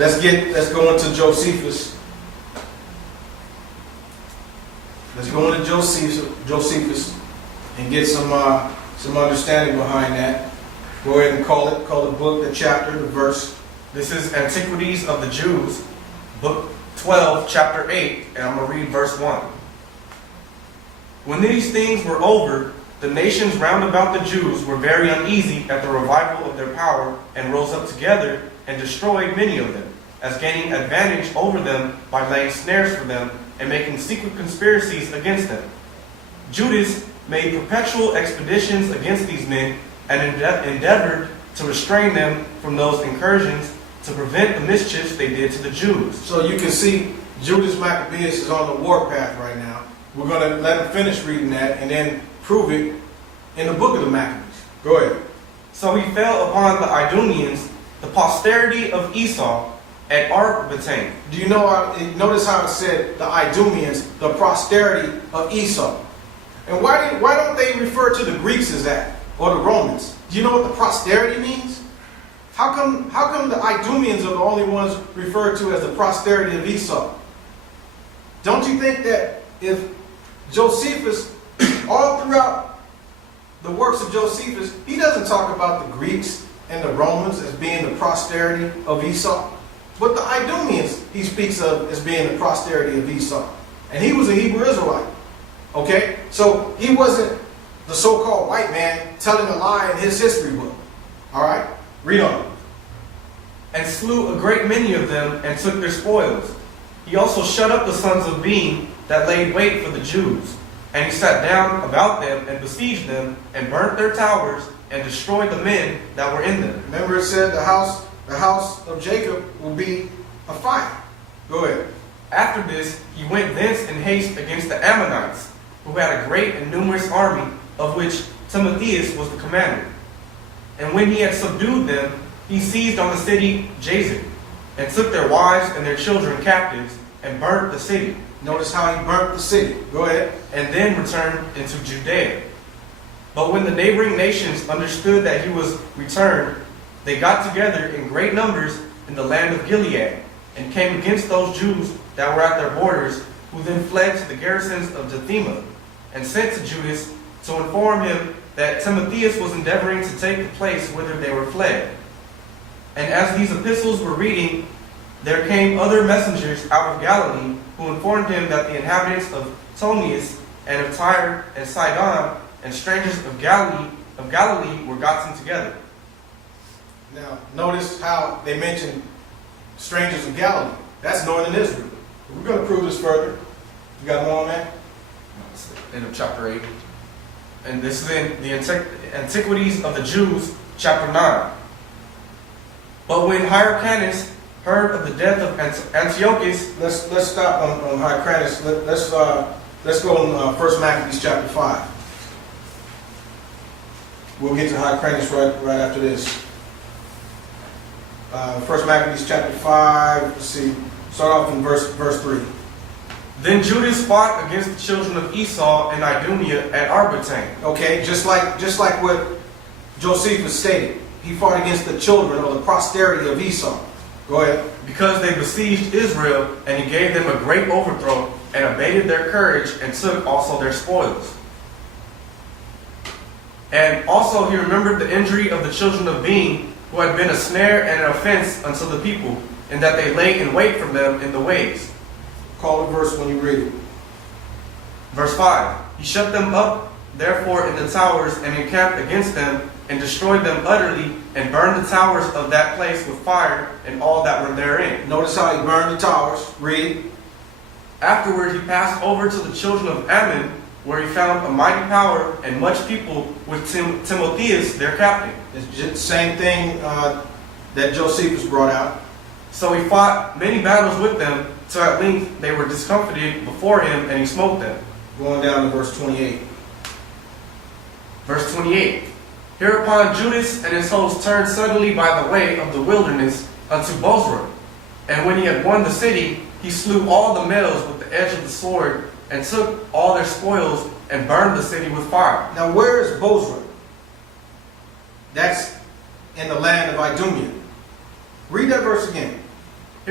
Let's go into Josephus. Let's go into Josephus and get some understanding behind that. Go ahead and call the book, the chapter, the verse. This is Antiquities of the Jews, book 12, chapter 8, and I'm going to read verse 1. When these things were over, the nations round about the Jews were very uneasy at the revival of their power, and rose up together and destroyed many of them, as gaining advantage over them by laying snares for them and making secret conspiracies against them. Judas made perpetual expeditions against these men and endeavored to restrain them from those incursions to prevent the mischiefs they did to the Jews. So you can see Judas Maccabeus is on the warpath right now. We're going to let him finish reading that and then prove it in the book of the Maccabees. Go ahead. So he fell upon the Idumeans, the posterity of Esau, at Arbatane. Do you know, notice how it said the Idumeans, the posterity of Esau? And why don't they refer to the Greeks as that, or the Romans? Do you know what the posterity means? How come the Idumeans are the only ones referred to as the posterity of Esau? Don't you think that if Josephus, all throughout the works of Josephus, he doesn't talk about the Greeks and the Romans as being the posterity of Esau, but the Idumeans he speaks of as being the posterity of Esau. And he was a Hebrew Israelite. Okay? So he wasn't the so-called white man telling a lie in his history book. Alright? Read on. And slew a great many of them, and took their spoils. He also shut up the sons of Beam that laid wait for the Jews. And he sat down about them, and besieged them, and burnt their towers, and destroyed the men that were in them. Remember it said the house of Jacob will be a fire. Go ahead. After this, he went thence in haste against the Ammonites, who had a great and numerous army, of which Timotheus was the commander. And when he had subdued them, he seized on the city Jazer, and took their wives and their children captives, and burnt the city. Notice how he burnt the city. Go ahead. And then returned into Judea. But when the neighboring nations understood that he was returned, they got together in great numbers in the land of Gilead, and came against those Jews that were at their borders, who then fled to the garrisons of Jothema, and sent to Judas to inform him that Timotheus was endeavoring to take the place whither they were fled. And as these epistles were reading, there came other messengers out of Galilee, who informed him that the inhabitants of Ptolemais and of Tyre and Sidon and strangers of Galilee were gotten together. Now, notice how they mentioned strangers of Galilee. That's northern Israel. We're going to prove this further. You got more on that? End of chapter 8. And this is in the Antiquities of the Jews, chapter 9. But when Hyrcanus heard of the death of Antiochus... Let's stop on Hyrcanus. Let's go on 1 Maccabees chapter 5. We'll get to Hyrcanus right after this. 1 Maccabees chapter 5. Let's see. Start off in verse 3. Then Judas fought against the children of Esau and Idumea at Arbatane. Okay, just like what Josephus stated. He fought against the children or the posterity of Esau. Go ahead. Because they besieged Israel, and he gave them a great overthrow, and abated their courage, and took also their spoils. And also he remembered the injury of the children of Beam, who had been a snare and an offense unto the people, and that they lay in wait for them in the ways. Call the verse when you read it. Verse 5. He shut them up, therefore, in the towers, and encamped against them, and destroyed them utterly, and burned the towers of that place with fire, and all that were therein. Notice how he burned the towers. Read. Afterward he passed over to the children of Ammon, where he found a mighty power and much people, with Timotheus their captain. It's just the same thing that Josephus brought out. So he fought many battles with them, till at length they were discomfited before him, and he smote them. Going down to verse 28. Verse 28. Hereupon Judas and his host turned suddenly by the way of the wilderness unto Bozrah. And when he had won the city, he slew all the males with the edge of the sword, and took all their spoils, and burned the city with fire. Now where is Bozrah? That's in the land of Idumea. Read that verse again.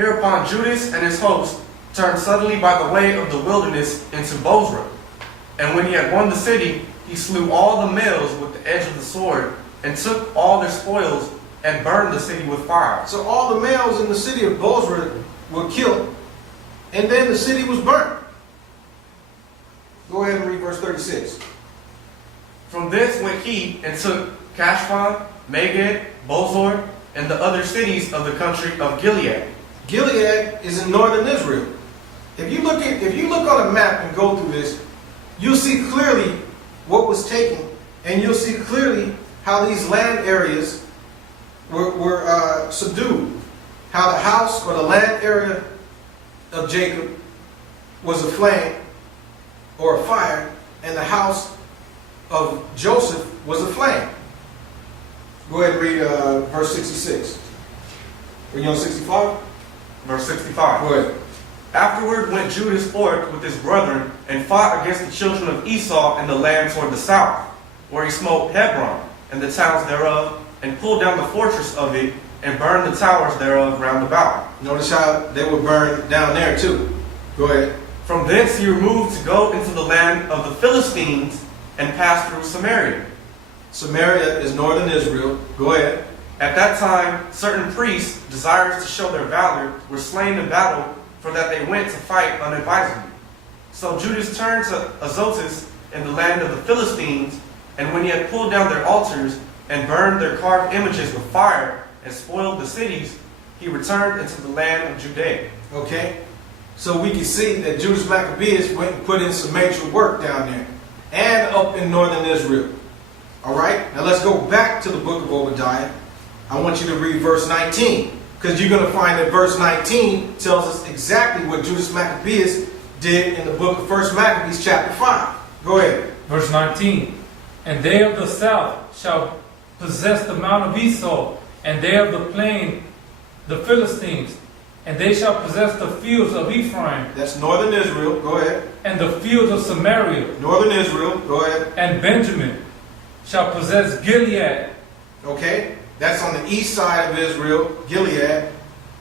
Hereupon Judas and his host turned suddenly by the way of the wilderness into Bozrah. And when he had won the city, he slew all the males with the edge of the sword, and took all their spoils, and burned the city with fire. So all the males in the city of Bozrah were killed, and then the city was burnt. Go ahead and read verse 36. From this went he and took Cashbon, Maged, Bozor, and the other cities of the country of Gilead. Gilead is in northern Israel. If you look on a map and go through this, you'll see clearly what was taken, and you'll see clearly how these land areas were subdued. How the house or the land area of Jacob was a flame or a fire, and the house of Joseph was a flame. Go ahead and read verse 66. Are you on 65? Verse 65. Go ahead. Afterward went Judas forth with his brethren, and fought against the children of Esau in the land toward the south, where he smote Hebron and the towns thereof, and pulled down the fortress of it, and burned the towers thereof round about. Notice how they were burned down there too. Go ahead. From thence he removed to go into the land of the Philistines, and passed through Samaria. Samaria is northern Israel. Go ahead. At that time, certain priests, desirous to show their valor, were slain in battle, for that they went to fight unadvisedly. So Judas turned to Azotus in the land of the Philistines, and when he had pulled down their altars, and burned their carved images with fire, and spoiled the cities, he returned into the land of Judea. Okay. So we can see that Judas Maccabeus went and put in some major work down there, and up in northern Israel. All right. Now let's go back to the book of Obadiah. I want you to read verse 19, because you're going to find that verse 19 tells us exactly what Judas Maccabeus did in the book of 1 Maccabees chapter 5. Go ahead. Verse 19. And they of the south shall possess the mount of Esau, and they of the plain the Philistines, and they shall possess the fields of Ephraim. That's northern Israel. Go ahead. And the fields of Samaria. Northern Israel. Go ahead. And Benjamin shall possess Gilead. Okay. That's on the east side of Israel, Gilead,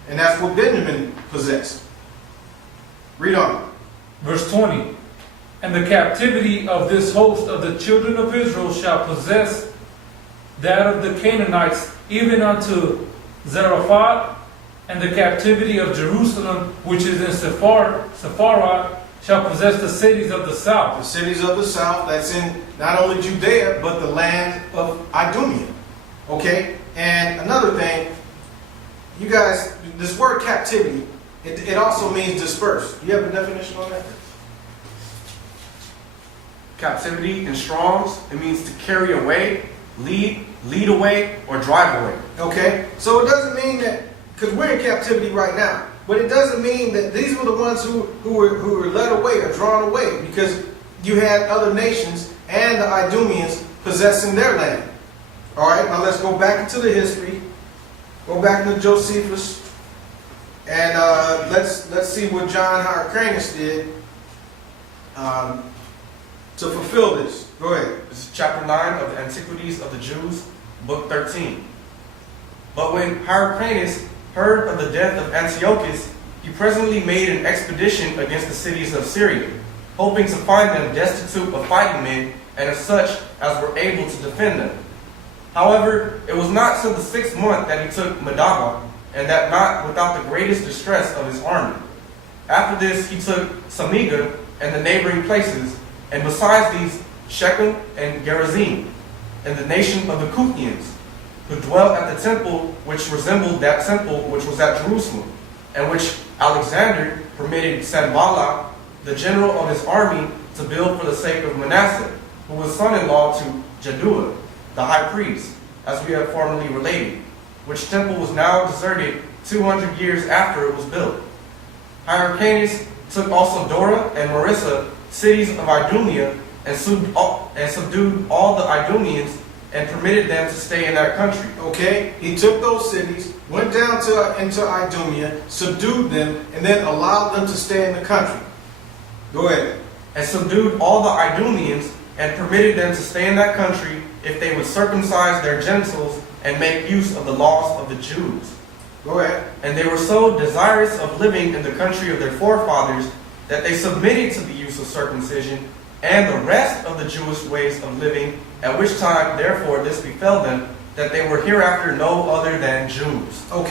and that's what Benjamin possessed. Read on. Verse 20. And the captivity of this host of the children of Israel shall possess that of the Canaanites, even unto Zarephath, and the captivity of Jerusalem, which is in Sepharad, shall possess the cities of the The south. cities of the south, that's in not only Judea, but the land of Idumea. Okay? And another thing, you guys, this word captivity, it also means dispersed. Do you have a definition on that? Captivity in Strong's, it means to carry away, lead away, or drive away. Okay? So it doesn't mean that, because we're in captivity right now, but it doesn't mean that these were the ones who were led away or drawn away, because you had other nations and the Idumeans possessing their land. All right, now let's go back into the history. Go back into Josephus, and let's see what John Hyrcanus did to fulfill this. Go ahead. This is chapter 9 of the Antiquities of the Jews, book 13. But when Hyrcanus heard of the death of Antiochus, he presently made an expedition against the cities of Syria, hoping to find them destitute of fighting men and of such as were able to defend them. However, it was not till the 6th month that he took Medaba, and that not without the greatest distress of his army. After this he took Samiga and the neighboring places, and besides these Shechem and Gerizim, and the nation of the Kuthians, who dwelt at the temple which resembled that temple which was at Jerusalem, and which Alexander permitted Sanballat, the general of his army, to build for the sake of Manasseh, who was son-in-law to Jaddua, the high priest, as we have formerly related, which temple was now deserted 200 years after it was built. Hyrcanus took also Dora and Marissa, cities of Idumea, and subdued all the Idumeans, and permitted them to stay in that country. Okay, he took those cities, went down into Idumea, subdued them, and then allowed them to stay in the country. Go ahead. And subdued all the Idumeans, and permitted them to stay in that country if they would circumcise their genitals and make use of the laws of the Jews. Go ahead. And they were so desirous of living in the country of their forefathers that they submitted to the use of circumcision and the rest of the Jewish ways of living, at which time, therefore, this befell them, that they were hereafter no other than Jews. Okay.